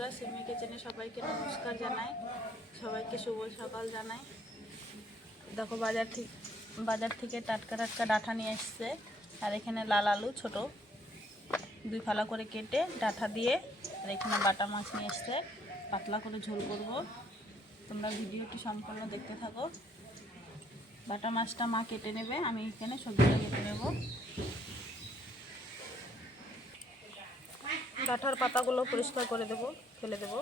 বন্ধুরা, সিমি কিচেনে সবাইকে নমস্কার জানাই। সবাইকে শুভ সকাল জানাই। দেখো, বাজার থেকে বাজার থেকে টাটকা টাটকা ডাঁটা নিয়ে এসছে। আর এখানে লাল আলু ছোট। দুই ফালা করে কেটে ডাঁটা দিয়ে আর এখানে বাটা মাছ নিয়ে এসছে। পাতলা করে ঝোল করব। তোমরা ভিডিওটি সম্পূর্ণ দেখতে থাকো। বাটা মাছটা মা কেটে নেবে, আমি এখানে সবজিটা কেটে নেব। ডাঁটার পাতাগুলো পরিষ্কার করে দেব ফেলে দেব।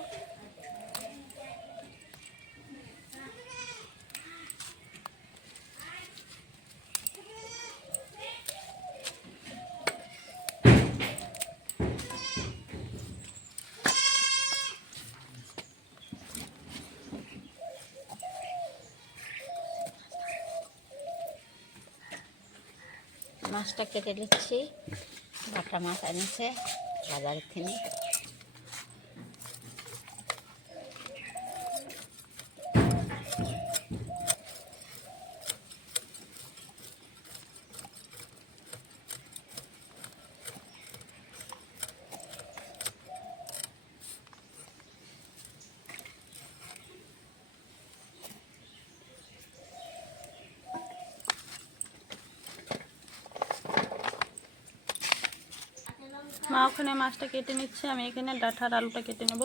মাছটা কেটে নিচ্ছি। বাটা মাছ এনেছে। বাজারের থেকে মা ওখানে মাছটা কেটে নিচ্ছে আমি এখানে ডাঁটার আলুটা কেটে নেব।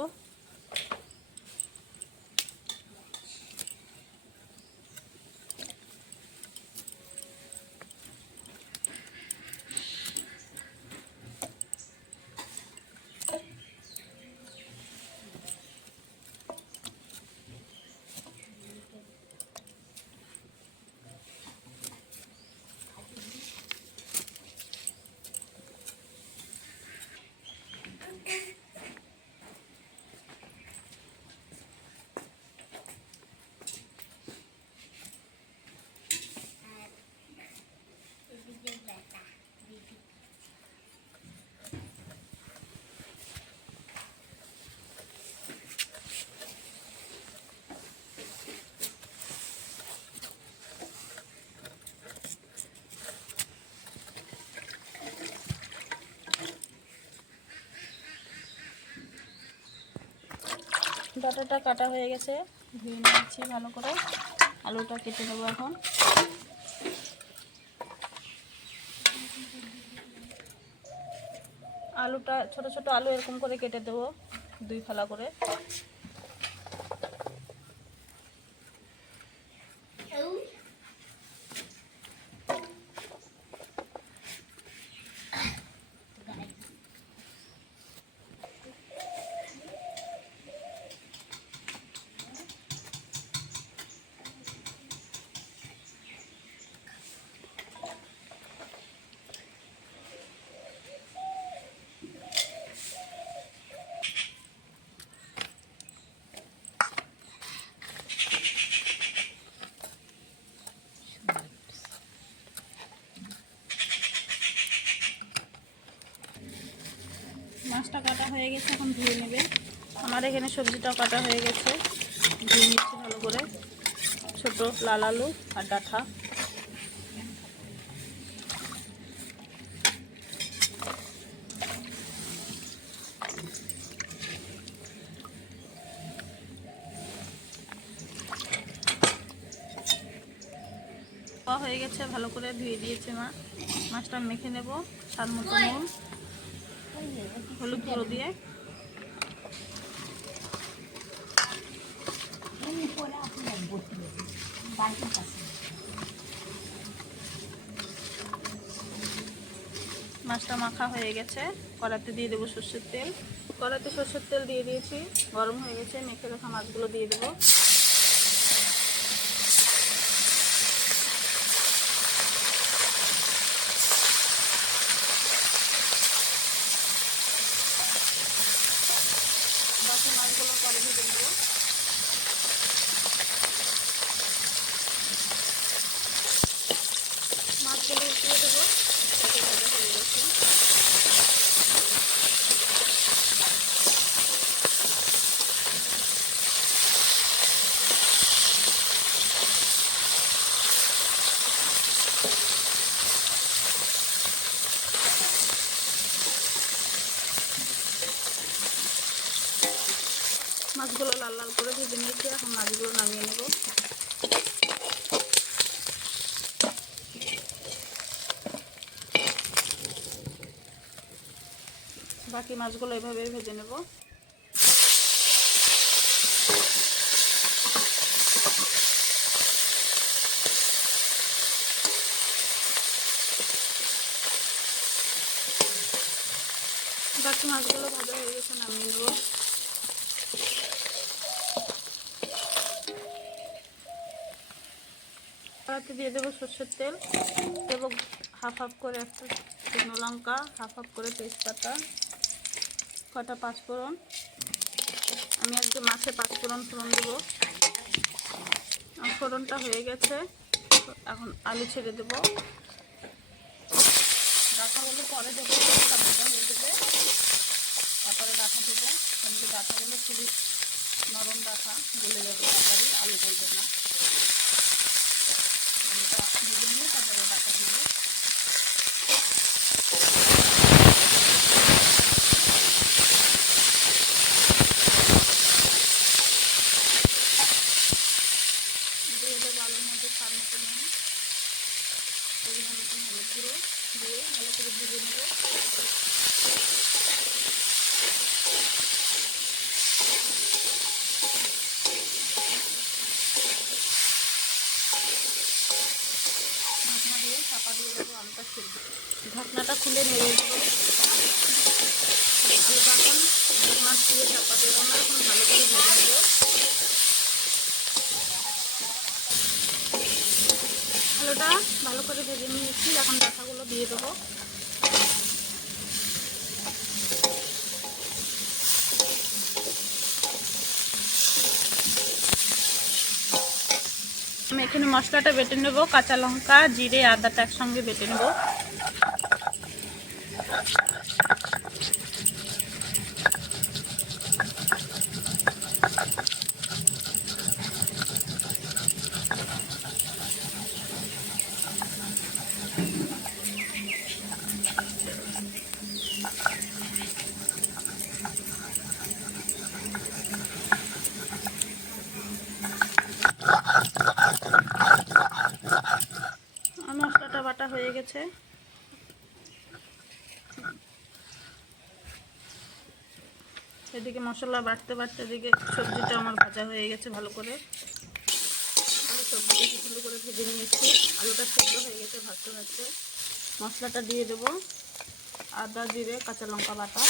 ডাঁটাটা কাটা হয়ে গেছে। ধুয়ে নিয়েছি ভালো করে। আলুটা কেটে নেব এখন। আলুটা, ছোট ছোট আলু এরকম করে কেটে দেবো, দুই ফালা করে। মাছটা কাটা হয়ে গেছে, এখন ধুয়ে নেবে। আমার এখানে সবজিটাও কাটা হয়ে গেছে। ধুয়ে নিচ্ছি ভালো করে। ছোট লাল আলু আর ধোয়া হয়ে গেছে, ভালো করে ধুয়ে দিয়েছে মা। মাছটা মেখে নেব, স্বাদ মতো নুন। হলুদ গুঁড়ো দিয়ে। মাছটা মাখা হয়ে গেছে। কড়াতে দিয়ে দেবো সর্ষের তেল। কড়াতে সর্ষের তেল দিয়ে দিয়েছি। গরম হয়ে গেছে। মেখে রাখা মাছগুলো দিয়ে দেবো বাকি মাছগুলো পরে ভেজে নেব মাছগুলো উঠিয়ে দেবো এতে ভাজা হয়ে গেছে মাছগুলো লাল লাল করে ভেজে নিয়েছি, এখন মাছগুলো নামিয়ে নেব। বাকি মাছগুলো এভাবেই ভেজে নেব। বাকি মাছগুলো ভাজা হয়ে গেছে, নামিয়ে নেব। কড়াতে দিয়ে দেবো সর্ষের তেল দেবো হাফ হাফ করে একটা শুকনো লঙ্কা হাফ হাফ করে তেজপাতা, কটা পাঁচফোড়ন। আমি আজকে মাছে পাঁচফোড়ন ফোড়ন দেবো। ফোড়নটা হয়ে গেছে। এখন আলু ছেড়ে দেবো। ডাঁটাগুলো পরে দেবো। ডাঁটা ভাজা হয়ে যাবে তারপরে ডাঁটা দেবো। কিন্তু ডাঁটাগুলো খুবই নরম ডাঁটা। গলে যাবে তাড়াতাড়ি। আলু গলবে না। ভেজে নিয়ে তারপরে ডাঁটা দেবো দিয়ে দেবো আলুর মধ্যে স্বাদ মতো নুন পরিমাণ মতন হলুদ গুঁড়ো দিয়ে ভালো করে ভেজে নেব। ঢাকনা দিয়ে চাপা দিয়ে দেবো আলুটা সিদ্ধ ঢাকনাটা খুলে নেড়ে দেবো। ভালো করে ভেজে নেব। ভালো করে ভেজে নিয়েছি। এখন ডাটাগুলো দিয়ে দেবো। আমি এখানে মশলাটা বেটে নেব। কাঁচা লঙ্কা, জিরে, আদাটা একসঙ্গে বেটে নেব আর মশলাটা বাটা এদিকে মশলা বাটতে বাড়তে এদিকে সবজিটা আমার ভাজা হয়ে গেছে ভালো করে। সবজিটা ভালো করে ভেজে নিয়েছি। আলুটা সেদ্ধ হয়ে গেছে ভাজতে ভাজতে। মশলাটা দিয়ে দেবো। আদা, জিরে, কাঁচা লঙ্কা বাটা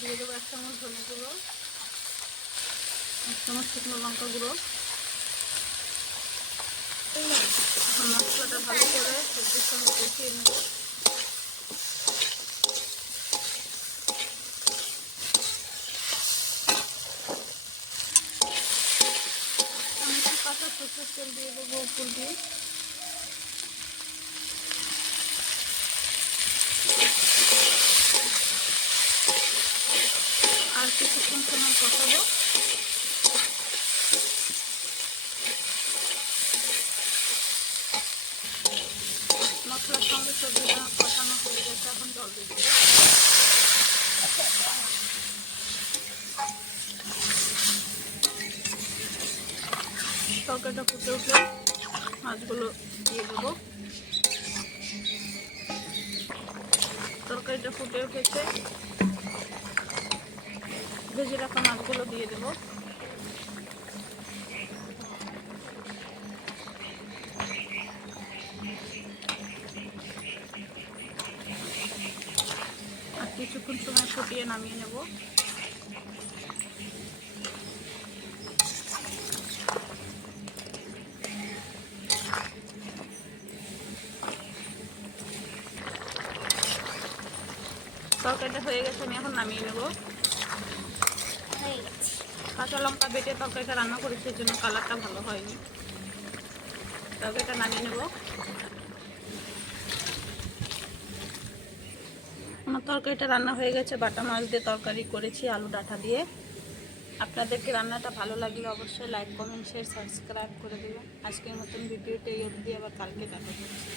দিয়ে দেবো এক চামচ ধনে গুঁড়ো এক চামচ শুকনো লঙ্কা গুঁড়ো মশলাটা ভালো করে সবজির সঙ্গে কষিয়ে নেব। কাঁচা সরষের তেল দিয়ে দেবো ফুল দিয়ে আর কিছুক্ষণ সময় কষাবো মশলার সঙ্গে সবজিটা কষানো হয়ে গেছে এখন জল দিয়ে দেবো তরকারিটা ফুটে উঠলে মাছগুলো দিয়ে দেবো। তরকারিটা ফুটে উঠেছে। ভেজে রাখা মাছগুলো দিয়ে দেবো। আর কিছুক্ষণ সময় ফুটিয়ে নামিয়ে নেব। তরকারিটা হয়ে গেছে, আমি এখন নামিয়ে নেব। কাঁচা লঙ্কা বেটে তরকারিটা রান্না করেছি, এর জন্য কালারটা ভালো হয়নি। তরকারিটা নামিয়ে নেব। আমার তরকারিটা রান্না হয়ে গেছে, বাটা মাছ দিয়ে তরকারি করেছি, আলু ডাঁটা দিয়ে। আপনাদেরকে রান্নাটা ভালো লাগলে অবশ্যই লাইক কমেন্ট শেয়ার সাবস্ক্রাইব করে দেবেন। আজকের মতন ভিডিওটা এই অবধি, আবার কালকে দেখা করছি